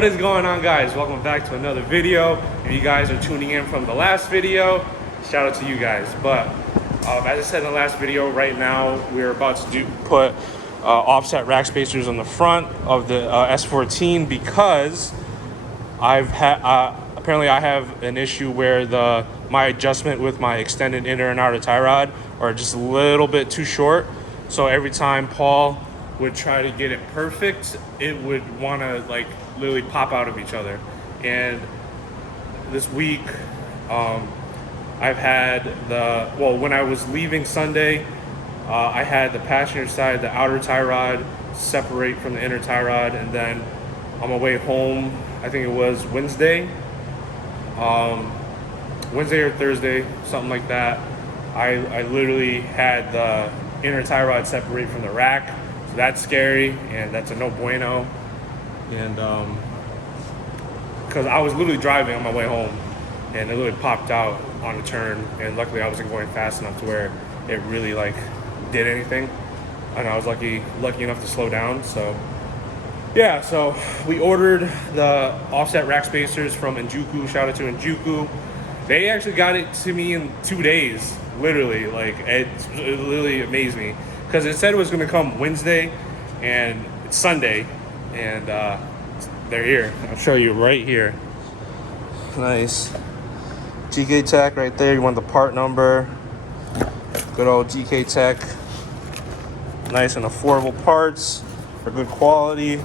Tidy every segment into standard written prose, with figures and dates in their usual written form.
What is going on, guys? Welcome back to another video. If you guys are tuning in from the last video, shout out to you guys. But as I said in the last video, right now we're about to put offset rack spacers on the front of the S14 because apparently I have an issue where my adjustment with my extended inner and outer tie rod are just a little bit too short. So every time Paul would try to get it perfect, it would want to like literally pop out of each other. And this week I've had when I was leaving Sunday, I had the passenger side, the outer tie rod separate from the inner tie rod, and then on my way home, I think it was Wednesday or Thursday, something like that, I literally had the inner tie rod separate from the rack. So that's scary, and that's a no bueno. And because I was literally driving on my way home, and it literally popped out on a turn, and luckily I wasn't going fast enough to where it really like did anything, and I was lucky enough to slow down. So yeah, so we ordered the offset rack spacers from Injuku. Shout out to Injuku. They actually got it to me in 2 days, literally. Like it literally amazed me because it said it was going to come Wednesday, and it's Sunday, and they're here. I'll show you right here. Nice. GKTECH right there. You want the part number. Good old GKTECH. Nice and affordable parts for good quality.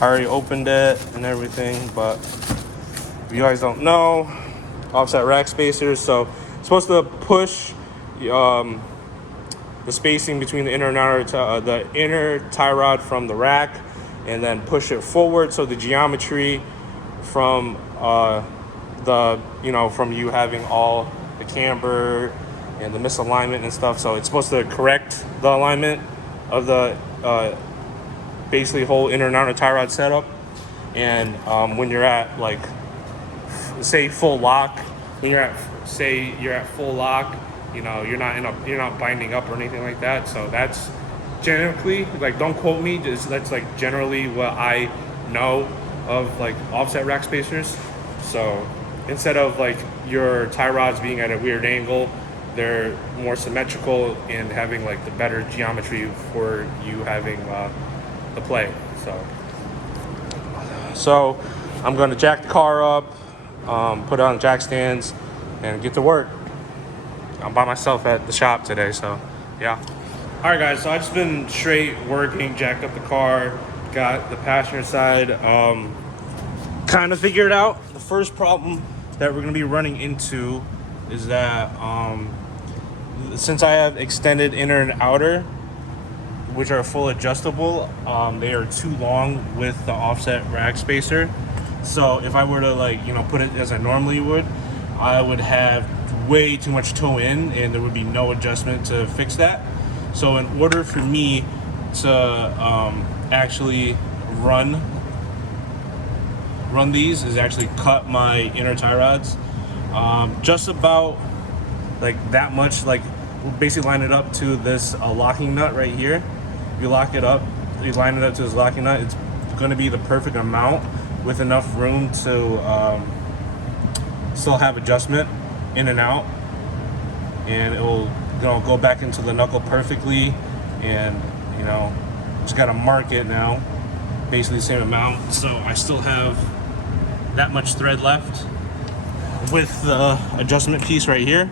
I already opened it and everything, but if you guys don't know, offset rack spacers. So it's supposed to push the spacing between the inner and outer the inner tie rod from the rack, and then push it forward. So the geometry from from you having all the camber and the misalignment and stuff. So it's supposed to correct the alignment of the basically whole inner and outer tie rod setup. And when you're at like say full lock, you're at full lock, you know, you're not binding up or anything like that. So that's generally, like, don't quote me, that's like generally what I know of like offset rack spacers. So instead of like your tie rods being at a weird angle, they're more symmetrical and having like the better geometry for you having the play. So I'm going to jack the car up, put it on jack stands, and get to work. I'm by myself at the shop today, so yeah. All right, guys, so I've just been straight working, jacked up the car, got the passenger side kind of figured out. The first problem that we're going to be running into is that since I have extended inner and outer, which are full adjustable, they are too long with the offset rack spacer. So if I were to put it as I normally would, I would have way too much toe in, and there would be no adjustment to fix that. So in order for me to actually run these is actually cut my inner tie rods just about like that much, like basically line it up to this locking nut right here. If you lock it up, you line it up to this locking nut, it's going to be the perfect amount with enough room to still have adjustment in and out, and it will go back into the knuckle perfectly. And just got to mark it now, basically the same amount. So I still have that much thread left with the adjustment piece right here,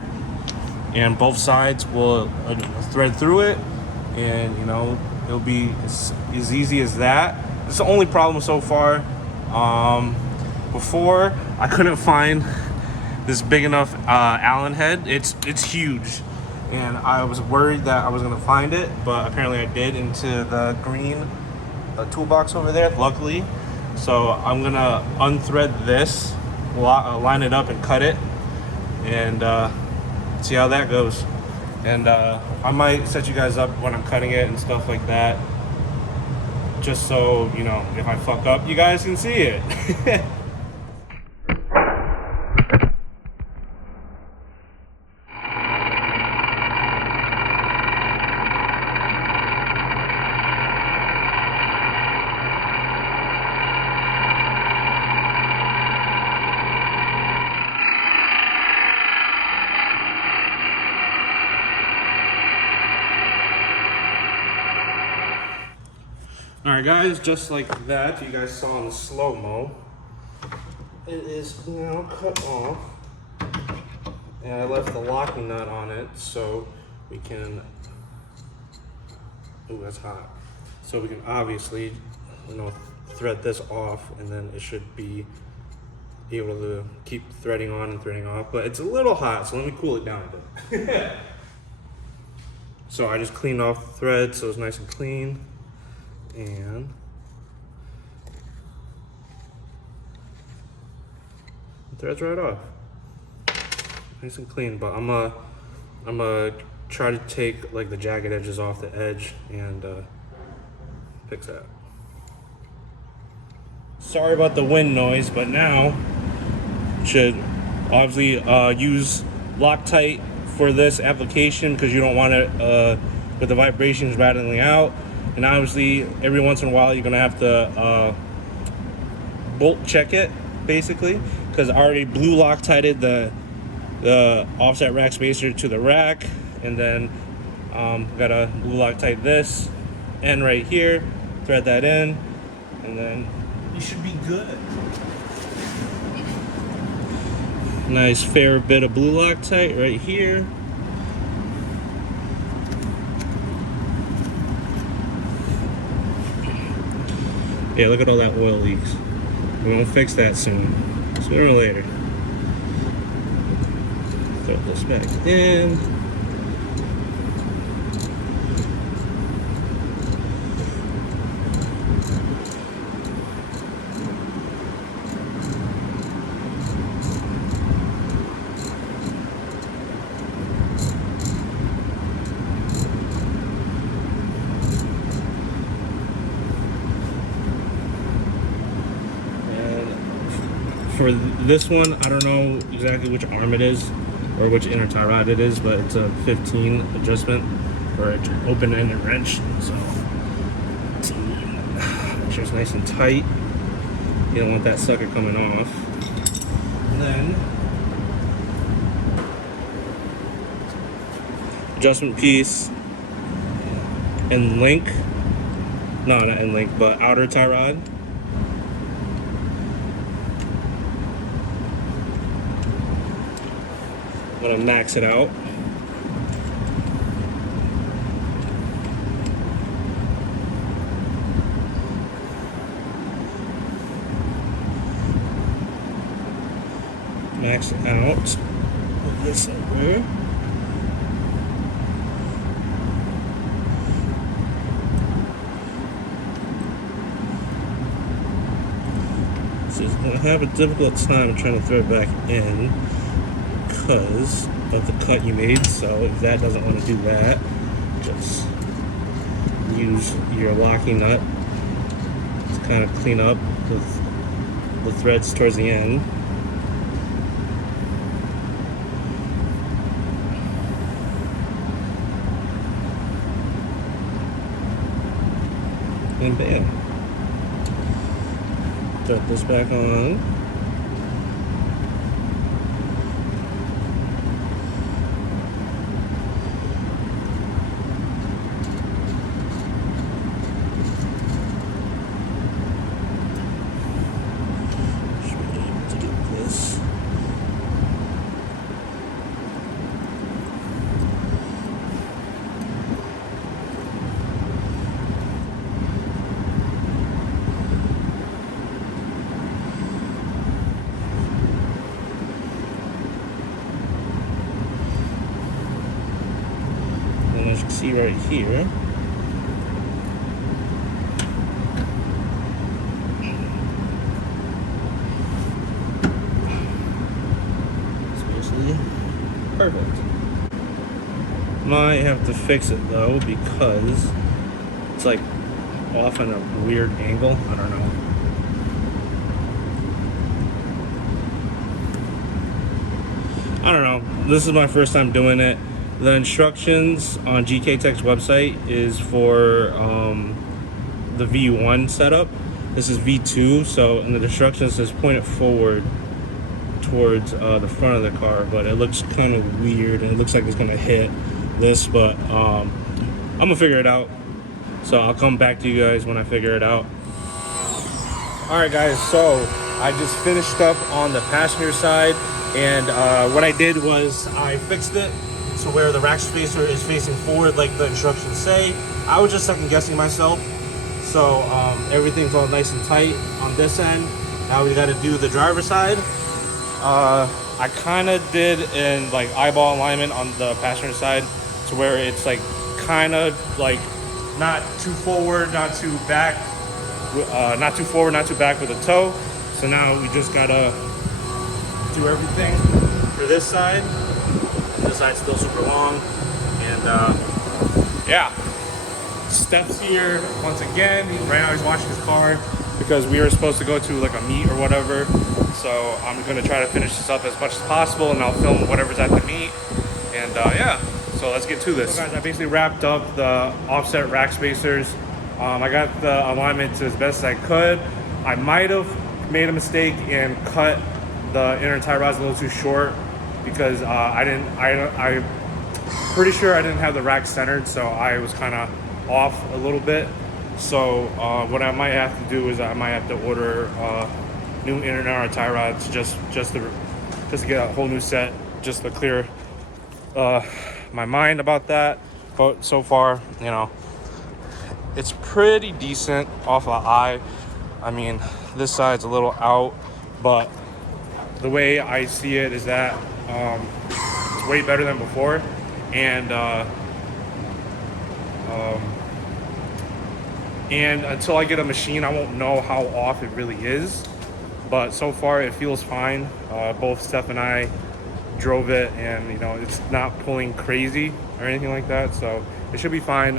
and both sides will thread through it, and it'll be as easy as that. It's the only problem so far. Before, I couldn't find this big enough Allen head. It's huge, and I was worried that I was gonna find it, but apparently I did, into the green toolbox over there, luckily. So I'm gonna unthread this, line it up and cut it, and see how that goes. And I might set you guys up when I'm cutting it and stuff like that, just so if I fuck up, you guys can see it. Alright guys, just like that, you guys saw in the slow-mo, it is now cut off. And I left the locking nut on it so we can, ooh, that's hot. So we can obviously, you know, thread this off, and then it should be able to keep threading on and threading off. But it's a little hot, so let me cool it down a bit. So I just cleaned off the thread so it's nice and clean, and the thread's right off. Nice and clean, but I'm gonna try to take like the jagged edges off the edge and fix that. Sorry about the wind noise, but now should obviously use Loctite for this application because you don't want it with the vibrations rattling out. And obviously every once in a while you're gonna have to bolt check it basically, because I already blue Loctited the offset rack spacer to the rack, and then gotta blue Loctite this end right here, thread that in, and then you should be good. Nice fair bit of blue Loctite right here. Yeah, look at all that oil leaks. We're gonna fix that soon, sooner or later. Throw this back in. For this one, I don't know exactly which arm it is or which inner tie rod it is, but it's a 15 adjustment for an open-ended wrench. So make sure it's nice and tight. You don't want that sucker coming off. And then adjustment piece and link. No, not end link, but outer tie rod. I'm gonna max it out. Max it out. Put this over. So it's gonna have a difficult time trying to throw it back in because of the cut you made. So if that doesn't want to do that, just use your locking nut to kind of clean up the threads towards the end. And bam. Thread this back on. As you can see right here, it's basically perfect. Might have to fix it though because it's like off on a weird angle. I don't know. I don't know. This is my first time doing it. The instructions on GKTECH's website is for the V1 setup. This is V2, so in the instructions it says point it forward towards the front of the car, but it looks kind of weird and it looks like it's gonna hit this, but I'm gonna figure it out. So I'll come back to you guys when I figure it out. All right, guys, so I just finished up on the passenger side, and what I did was I fixed it so where the rack spacer is facing forward like the instructions say. I was just second guessing myself. So everything's all nice and tight on this end. Now we got to do the driver's side. I kind of did in like eyeball alignment on the passenger side to where it's like kind of like not too forward, not too back, not too forward, not too back with a toe. So now we just gotta do everything for this side. And this side's still super long. And yeah, steps here once again. Right now he's washing his car because we were supposed to go to like a meet or whatever. So I'm gonna try to finish this up as much as possible, and I'll film whatever's at the meet. And yeah, so let's get to this. So guys, I basically wrapped up the offset rack spacers. I got the alignment to as best as I could. I might have made a mistake and cut the inner tie rods a little too short because I'm pretty sure I didn't have the rack centered, so I was kind of off a little bit. So what I might have to do is I might have to order new inner and outer tie rods just to get a whole new set, just to clear my mind about that. But so far, you know, it's pretty decent off of eye. I mean, this side's a little out, but the way I see it is that it's way better than before. And until I get a machine, I won't know how off it really is. But so far, it feels fine. Both Steph and I drove it, and you know, it's not pulling crazy or anything like that, so it should be fine.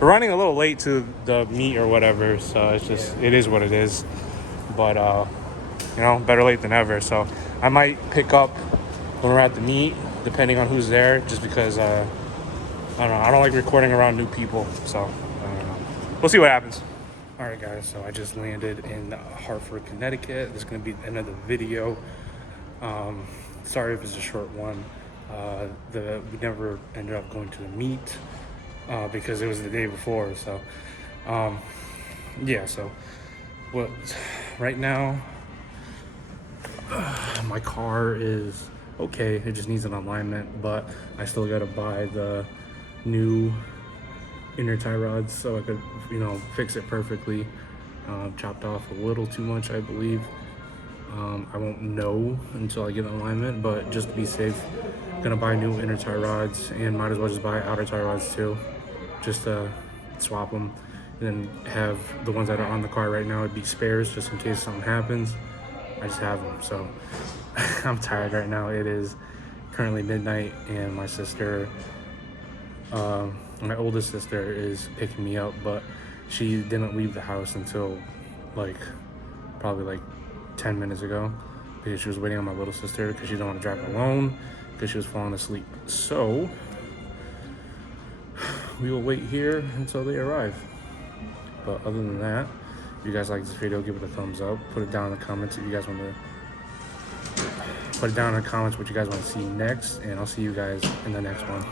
We're running a little late to the meet or whatever, so it's just, it is what it is. But you know, better late than never. So I might pick up when we're at the meet, depending on who's there, just because I don't know, I don't like recording around new people, so we'll see what happens. All right, guys, so I just landed in Hartford, Connecticut. This is gonna be the end of the video. Sorry if it's a short one. We never ended up going to the meet because it was the day before. So yeah, so what right now my car is okay. It just needs an alignment, but I still gotta buy the new inner tie rods so I could, you know, fix it perfectly. Chopped off a little too much, I believe. I won't know until I get an alignment, but just to be safe, I'm gonna buy new inner tie rods, and might as well just buy outer tie rods too, just to swap them, and then have the ones that are on the car right now would be spares just in case something happens. I just have them. So I'm tired right now. It is currently midnight, and my sister, my oldest sister, is picking me up, but she didn't leave the house until like probably like 10 minutes ago because she was waiting on my little sister because she didn't want to drive alone because she was falling asleep. So we will wait here until they arrive. But other than that, if you guys like this video, give it a thumbs up. Put it down in the comments if you guys want to. Put it down in the comments what you guys want to see next, and I'll see you guys in the next one.